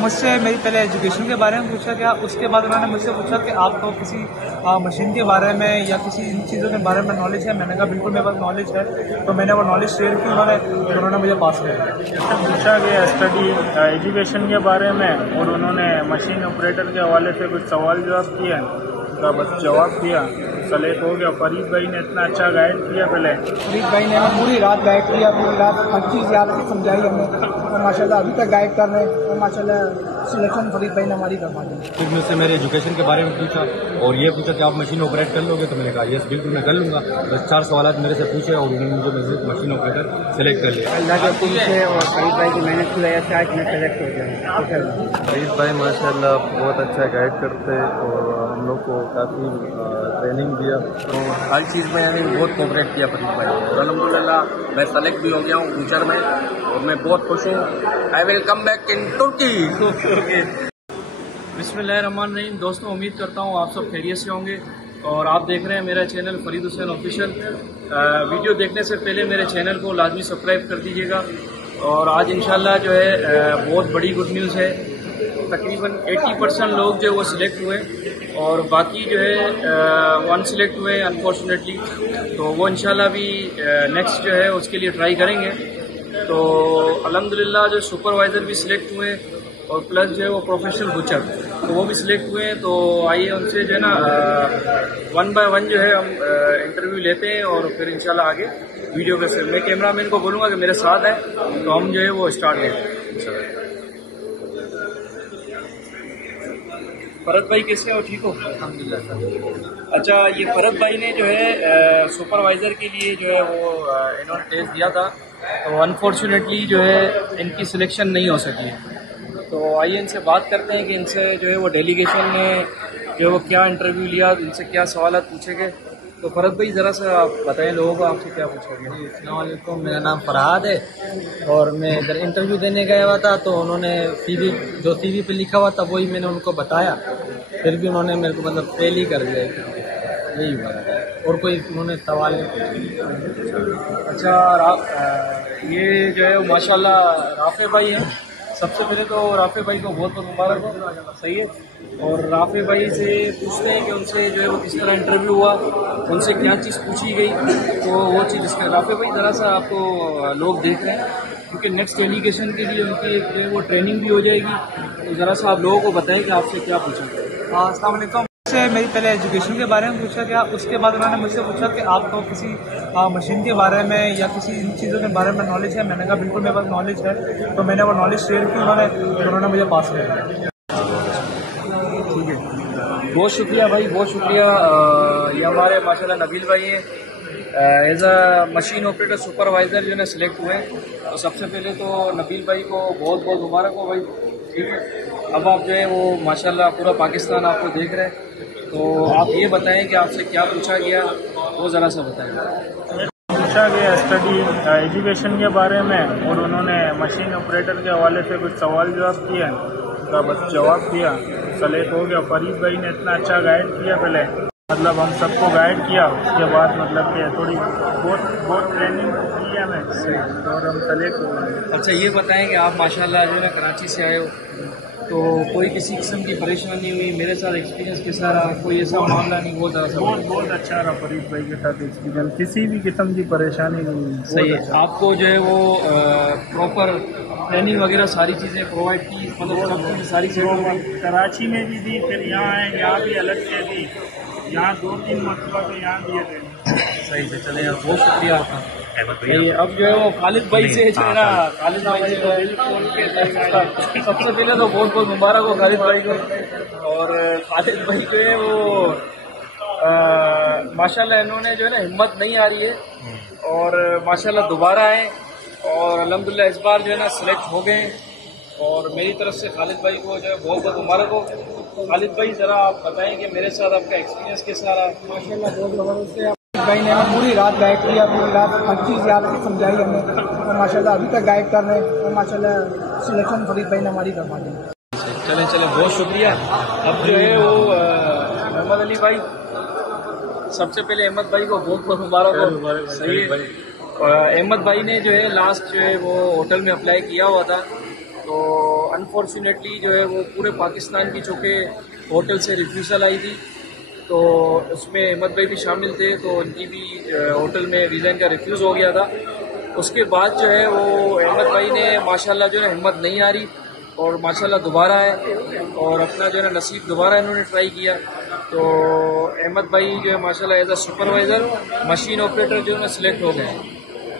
मुझसे मेरी पहले एजुकेशन के बारे में पूछा गया, उसके बाद उन्होंने मुझसे पूछा कि आपको किसी मशीन के बारे में या किसी इन चीज़ों के बारे में नॉलेज है। मैंने कहा बिल्कुल मेरे पास नॉलेज है, तो मैंने वो नॉलेज शेयर की उन्होंने मुझे पास कर दिया। पूछा गया स्टडी एजुकेशन के बारे में और उन्होंने मशीन ऑपरेटर के हवाले से कुछ सवाल जवाब किए, उनका बस जवाब दिया, सेलेक्ट हो गया। फरीद भाई ने इतना अच्छा गाइड किया, पहले फरीद भाई ने हमें पूरी रात गाइड किया, पूरी रात हर चीज़ याद की समझाई हमें, और माशाल्लाह अभी तक गाइड कर रहे हैं, और माशाल्लाह सिलेक्शन फरीद भाई ने हमारी करवा दी। फिर मुझसे मेरे एजुकेशन के बारे में पूछा और ये पूछा कि आप मशीन ऑपरेट कर लोगे, तो मैंने कहा यस बिल्कुल मैं कर लूँगा। बस 4 सवाल मेरे से पूछे और उन्होंने मुझे मशीन ऑपरेटर सेलेक्ट कर लिया। अल्लाह के हुक्म से और फरीद भाई की मेहनत की वजह से आज मैं सेलेक्ट हो गया। फरीद भाई माशाल्लाह बहुत अच्छा गाइड करते और हम लोग को काफ़ी ट्रेनिंग दिया, तो हर चीज़ में यानी बहुत कोऑपरेट किया फरीद भाई ने, और अल्हम्दुलिल्लाह मैं सेलेक्ट भी हो गया हूँ फ्यूचर में, और मैं बहुत खुश हूँ। I will come back in Turkey. बिस्मिल्लाहिर्रहमानिर्रहीम। दोस्तों, उम्मीद करता हूँ आप सब खैरियत से होंगे और आप देख रहे हैं मेरा channel Farid Hussain official. Video देखने से पहले मेरे चैनल को लाजमी सब्सक्राइब कर दीजिएगा। और आज इंशाल्लाह जो है बहुत बड़ी गुड न्यूज़ है। तकरीबन 80% लोग जो वो सिलेक्ट हुए और बाकी जो है अनसिलेक्ट हुए अनफॉर्चुनेटली, तो वो इंशाल्लाह भी नेक्स्ट जो है उसके लिए ट्राई करेंगे। तो अल्हम्दुलिल्लाह जो सुपरवाइज़र भी सिलेक्ट हुए और प्लस जो है वो प्रोफेशनल बुचर, तो वो भी सिलेक्ट हुए हैं। तो आइए उनसे जो है ना 1 बाय 1 जो है हम इंटरव्यू लेते हैं और फिर इंशाल्लाह आगे वीडियो के से मैं कैमरामैन को बोलूँगा कि मेरे साथ है, तो हम जो है वो स्टार्ट लेते हैं। फरद भाई कैसे हो, ठीक हो? अल्हम्दुलिल्लाह सर। अच्छा, ये फरद भाई ने जो है सुपरवाइज़र के लिए जो है वो इन्होंने टेस्ट दिया था, तो अनफॉर्चुनेटली जो है इनकी सिलेक्शन नहीं हो सकी। तो आइए इनसे बात करते हैं कि इनसे जो है वो डेलीगेशन ने जो है वो क्या इंटरव्यू लिया, इनसे क्या सवाल पूछे गए। तो फरद भाई ज़रा सा आप बताएं लोगों को आपसे क्या पूछा गया। अस्सलाम वालेकुम, मेरा नाम फरहाद है और मैं इधर इंटरव्यू देने गया हुआ था, तो उन्होंने CV पे लिखा हुआ था वही मैंने उनको बताया, फिर भी उन्होंने मेरे को मतलब फेल ही कर दिया, यही हुआ और कोई उन्होंने सवाल नहीं पूछा। अच्छा, ये जो है माशाल्लाह राफे भाई हैं। सबसे पहले तो राफे भाई को बहुत बहुत मुबारक हो, सही है। और राफे भाई से पूछते हैं कि उनसे जो है वो किस तरह इंटरव्यू हुआ, उनसे क्या चीज़ पूछी गई, तो वो चीज़ इसका राफे भाई ज़रा सा आपको लोग देख रहे हैं, क्योंकि नेक्स्ट डेलीगेशन के लिए उनकी एक जो है वो ट्रेनिंग भी हो जाएगी। तो ज़रा सा आप लोगों को बताएं कि आपसे क्या पूछा गया। अस्सलाम वालेकुम। मुझसे मेरी पहले एजुकेशन के बारे में पूछा गया, उसके बाद उन्होंने मुझसे पूछा कि आपको किसी मशीन के बारे में या किसी इन चीज़ों के बारे में नॉलेज है। मैंने कहा बिल्कुल मेरे पास नॉलेज है, तो मैंने वो नॉलेज शेयर की उन्होंने मुझे पास कर दिया। ठीक है, बहुत शुक्रिया भाई, बहुत शुक्रिया। ये हमारे माशाल्लाह नबील भाई हैं, as a machine operator supervisor जो है सिलेक्ट हुए। तो सबसे पहले तो नबील भाई को बहुत बहुत मुबारक हो भाई, ठीक है। अब आप जो है वो माशाल्लाह पूरा पाकिस्तान आपको देख रहे हैं, तो आप ये बताएं कि आपसे क्या पूछा गया, वो ज़रा सा बताएं। पूछा गया स्टडी एजुकेशन के बारे में और उन्होंने मशीन ऑपरेटर के हवाले से कुछ सवाल जवाब किए, उनका बस जवाब दिया, सेलेक्ट हो गया। फरीद भाई ने इतना अच्छा गाइड किया, पहले मतलब हम सबको गाइड किया, उसके बाद मतलब कि थोड़ी बहुत ट्रेनिंग की है हमें और हम सेलेक्ट हो गए। अच्छा, ये बताएं कि आप माशाल्लाह जो है ना कराची से आए हो, तो कोई किसी किस्म की परेशानी हुई, मेरे साथ एक्सपीरियंस कैसा रहा, कोई ऐसा मामला नहीं, वो ज़रा सा बहुत अच्छा रहा फरीद भाई के साथ एक्सपीरियंस, किसी भी किस्म की परेशानी नहीं हुई। सही है। अच्छा। आपको जो है वो प्रॉपर ट्रेनिंग वगैरह सारी चीज़ें प्रोवाइड की, मतलब सारी चीज़ें कराची में भी दी, फिर यहाँ आए, यहाँ भी अलग से दी, यहाँ 2-3 मरतबा तो यहाँ दिए थे। सही से चले, बहुत शुक्रिया आपका। अब जो है वो खालिद भाई से जो है ना, खालिद भाई से सबसे पहले तो बहुत बहुत मुबारक हो खालिद भाई को। और खालिद भाई जो है वो माशाल्लाह इन्होंने जो है ना हिम्मत नहीं आ रही है और माशाल्लाह दोबारा आए और अल्हम्दुलिल्लाह इस बार जो है ना सिलेक्ट हो गए। और मेरी तरफ से खालिद भाई को जो है बहुत बहुत मुबारक हो। खालिद भाई ज़रा आप बताएं कि मेरे साथ आपका एक्सपीरियंस कैसा रहा। माशाल्लाह बहुत ज़बरदस्त है। भाई ने हमें पूरी रात गाइड किया, पूरी रात हर चीज़ याद की समझाई हमें, और माशाल्लाह अभी तक गाइड कर रहे हैं, और माशाल्लाह सिलेक्शन फरीद भाई ने हमारी करवा दी। चलें बहुत शुक्रिया। अब जो है वो मोहम्मद अली भाई, सबसे पहले अहमद भाई को बहुत बहुत मुबारक हो, सही है। अहमद भाई ने जो है लास्ट जो है वो होटल में अप्लाई किया हुआ था, तो अनफॉर्चुनेटली जो है वो पूरे पाकिस्तान की चूँकि होटल से रिफ्यूज़ल आई थी, तो उसमें अहमद भाई भी शामिल थे, तो उनकी भी होटल में वीज़ा का रिफ्यूज़ हो गया था। उसके बाद जो है वो अहमद भाई ने माशाल्लाह जो है हिम्मत नहीं आ रही और माशाल्लाह दोबारा है और अपना जो है नसीब दोबारा इन्होंने ट्राई किया। तो अहमद भाई जो है माशाल्लाह as a supervisor machine operator जो है सिलेक्ट हो गए हैं।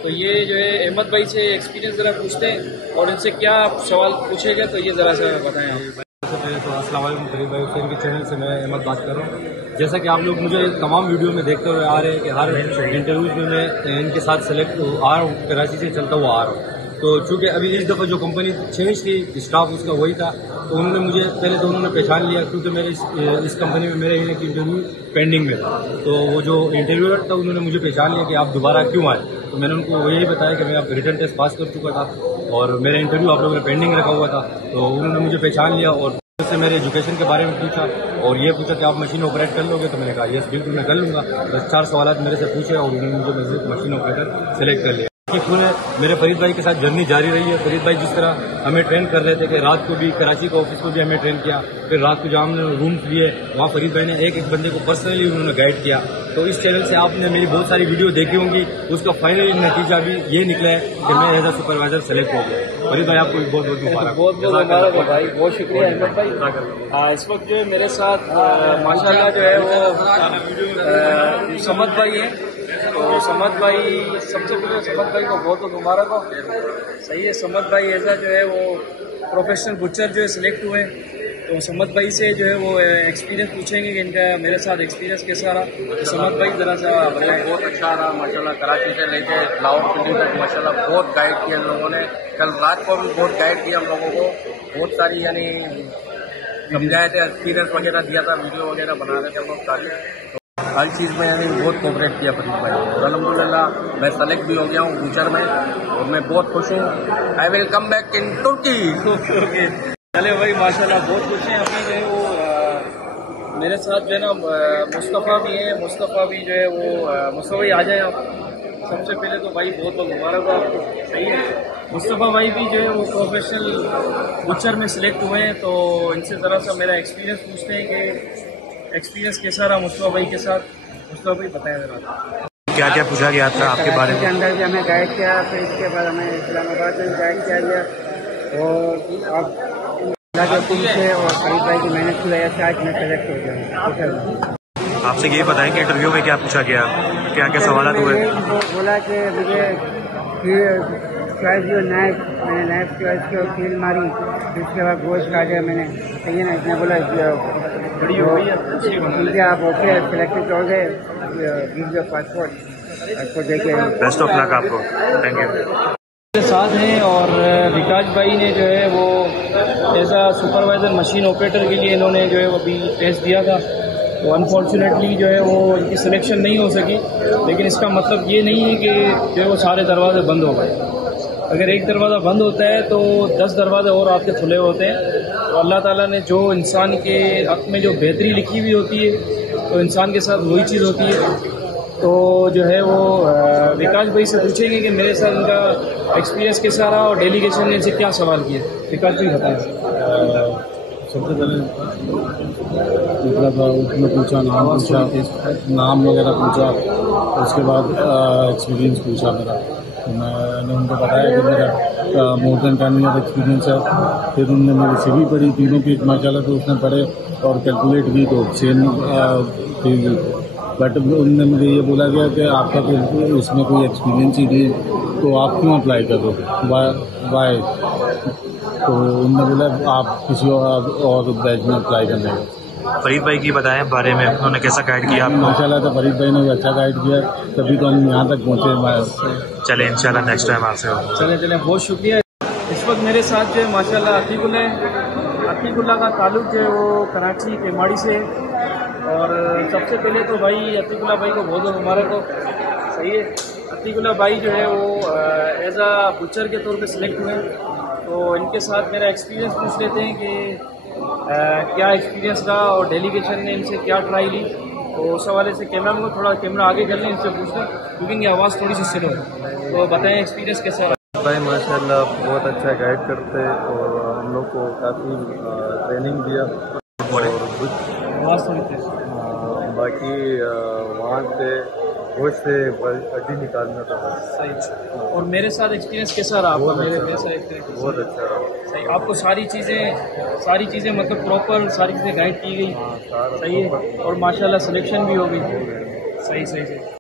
तो ये जो है अहमद भाई से एक्सपीरियंस ज़रा पूछते हैं और इनसे क्या सवाल पूछेगा, तो ये ज़रा सा बताएं आप। सबसे पहले तो अस्सलाम वालेकुम फरीद भाई हुसैन के चैनल से मैं अहमद बात कर रहा हूँ। जैसा कि आप लोग मुझे तमाम वीडियो में देखते हुए आ रहे हैं कि हर इंटरव्यूज में मैं इनके साथ सेलेक्ट आ रहा हूँ, कराची से चलता हुआ आ रहा हूँ। तो चूँकि अभी इस दफ़ा जो कंपनी चेंज थी, स्टाफ उसका वही था, तो उन्होंने मुझे पहले तो उन्होंने पहचान लिया, क्योंकि मेरे इस कंपनी में मेरा एक इंटरव्यू पेंडिंग में था। तो वो जो इंटरव्यूअर था उन्होंने मुझे पहचान लिया कि आप दोबारा क्यों आए। तो मैंने उनको यही बताया कि मैं आप रिटर्न टेस्ट पास कर चुका था और मेरा इंटरव्यू आप लोगों ने पेंडिंग रखा हुआ था। तो उन्होंने मुझे पहचान लिया और से मेरे एजुकेशन के बारे में पूछा और ये पूछा कि आप मशीन ऑपरेट कर लोगे। तो मैंने कहा यस बिल्कुल मैं कर लूँगा। बस 4 सवाल मेरे से पूछे और उन्होंने मुझे मशीन ऑपरेटर सेलेक्ट कर लिया। पूरे मेरे फरीद भाई के साथ जर्नी जारी रही है। फरीद भाई जिस तरह हमें ट्रेन कर रहे थे कि रात को भी कराची का ऑफिस को भी हमें ट्रेन किया, फिर रात को जहाँ हमने रूम्स लिए वहाँ फरीद भाई ने एक एक बंदे को पर्सनली उन्होंने गाइड किया। तो इस चैनल से आपने मेरी बहुत सारी वीडियो देखी होंगी, उसका फाइनल नतीजा भी ये निकला है कि मैं एज अ सुपरवाइजर सेलेक्ट हो गया। फरीद भाई आपको बहुत बहुत मुबारक। बहुत बहुत मुबारक भाई, बहुत शुक्रिया अहमद भाई। इस वक्त जो है मेरे साथ माशाल्लाह जो है वो समद भाई है। तो समद भाई, सबसे पहले समद भाई को बहुत बहुत मुबारक हो। सही है, समद भाई ऐसा जो है वो प्रोफेशनल बुचर जो है सिलेक्ट हुए। तो समद भाई से जो है वो एक्सपीरियंस पूछेंगे कि इनका मेरे साथ एक्सपीरियंस कैसा रहा। तो समद भाई जरा सा बताएं। बहुत अच्छा रहा माशाल्लाह। कराची से लेके लाहौर दिल्ली तक माशाल्लाह बहुत गाइड किया हम लोगों ने। कल रात को भी बहुत गाइड किया हम लोगों को, बहुत सारी यानी समझाए थे, एक्सपीरियंस वगैरह दिया था, वीडियो वगैरह बना रहे थे हम लोग सारे। हर चीज़ में यानी बहुत कोऑपरेट किया फरीद भाई और अल्हम्दुलिल्लाह मैं सेलेक्ट भी हो गया हूँ फ्यूचर में और मैं बहुत खुश हूँ। I will come back in Turkey. Okay चले भाई माशाल्लाह, बहुत खुश हैं। अपने जो है वो मेरे साथ जो है ना मुस्तफ़ा भी हैं। मुस्तफ़ा भी जो है वो मुस्तफ़ा भाई आ जाए आप। सबसे पहले तो भाई बहुत बहुत मुबारक हो आपको। सही है, मुस्तफ़ा भाई भी जो है वो प्रोफेशनल बुचर में सिलेक्ट हुए हैं। तो इनसे ज़रा सा मेरा एक्सपीरियंस पूछते हैं कि एक्सपीरियंस कैसा रहा मुस्तफ़ा भाई के साथ। मुस्तफ़ा भाई बताएं जरा, क्या क्या पूछा गया था आपके बारे में? के अंदर भी हमें गाइड किया, फिर इसके बाद हमें इस्लामाबाद में गाइड किया गया और अब से और फरीद भाई की मेहनत की वजह से आज मैं सेलेक्ट हो गया। आपसे ये बताएं कि इंटरव्यू में क्या पूछा गया, क्या क्या सवाल हुए? बोला कि मुझे चॉइस जो नाइफ, मैंने नाइफ चॉइस की और फील मारी, उसके बाद गोश्त खा गया मैंने। सही है ना, इसने बोला ठीक है आप ओके सिलेक्टेड हो गए, गिव योर पासपोर्ट आपको देखे। बेस्ट ऑफ लक आपको, थैंक यू। के साथ हैं और विकास भाई ने जो है वो as a supervisor machine operator के लिए इन्होंने जो है वो अभी टेस्ट दिया था। तो अनफॉर्चुनेटली जो है वो इनकी सिलेक्शन नहीं हो सकी, लेकिन इसका मतलब ये नहीं है कि जो है वो सारे दरवाजे बंद हो गए। अगर एक दरवाज़ा बंद होता है तो 10 दरवाजे और आपके खुले होते हैं। तो अल्लाह ताला ने जो इंसान के हक़ में जो बेहतरी लिखी हुई होती है तो इंसान के साथ वही चीज़ होती है। तो जो है वो विकास भाई से पूछेंगे कि मेरे साथ उनका एक्सपीरियंस कैसा रहा और डेलीगेशन ने इनसे क्या सवाल किए। विकास भाई बताएं। सबसे पहले निकला था, उसने पूछा, नाम वगैरह पूछा, उसके बाद एक्सपीरियंस पूछा मेरा। तो मैंने उनको बताया कि मेरा मोर देन 10 ईयर एक्सपीरियंस है। फिर उन्होंने मेरी सीवी पढ़ी, तीनों की माशाल्लाह तो उसने पढ़े और कैलकुलेट भी तो सेम थी। बट उनने मुझे ये बोला गया कि आपका कोई उसमें कोई एक्सपीरियंस ही नहीं, तो आप क्यों अप्लाई करो, वाई? तो उन्होंने बोला आप किसी और बैच में अप्लाई करने। फरीद भाई की बताएं बारे में, उन्होंने कैसा गाइड किया आपको? माशाल्लाह तो फरीद भाई ने अच्छा गाइड किया, तभी तो हम यहाँ तक पहुँचे। चले इंशाल्लाह नेक्स्ट टाइम आपसे होगा। चले बहुत शुक्रिया। इस वक्त मेरे साथ जो है माशाल्लाह अतीकुल्ला है। अतीकुल्ला का ताल्लुक जो है वो कराची केमाड़ी से। और सबसे पहले तो भाई अतीकुल्ला भाई को बहुत बहुत मुबारक हो। सही है, अतीकुल्ला भाई जो है वो एज अ बुचर के तौर पे सिलेक्ट हुए। तो इनके साथ मेरा एक्सपीरियंस पूछ लेते हैं कि क्या एक्सपीरियंस रहा और डेलीगेशन ने इनसे क्या ट्राई ली। तो उस हवाले से कैमरा आगे कर लें, इनसे पूछ लें क्योंकि इनकी आवाज़ थोड़ी सी स्लो है। तो बताएं एक्सपीरियंस कैसा रहा? भाई माशाल्लाह बहुत अच्छा गाइड करते और हम लोग को काफ़ी ट्रेनिंग दिया और कुछ बाकी वहाँ से गोश्त से हड्डी निकालना था बस। सही। और मेरे साथ एक्सपीरियंस कैसा रहा आपका? मेरे साथ एक्सपीरियंस बहुत अच्छा रहा। सही। आपको सारी चीज़ें मतलब प्रॉपर सारी चीज़ें गाइड की गई? सही है। और माशाल्लाह सिलेक्शन भी हो गई। सही।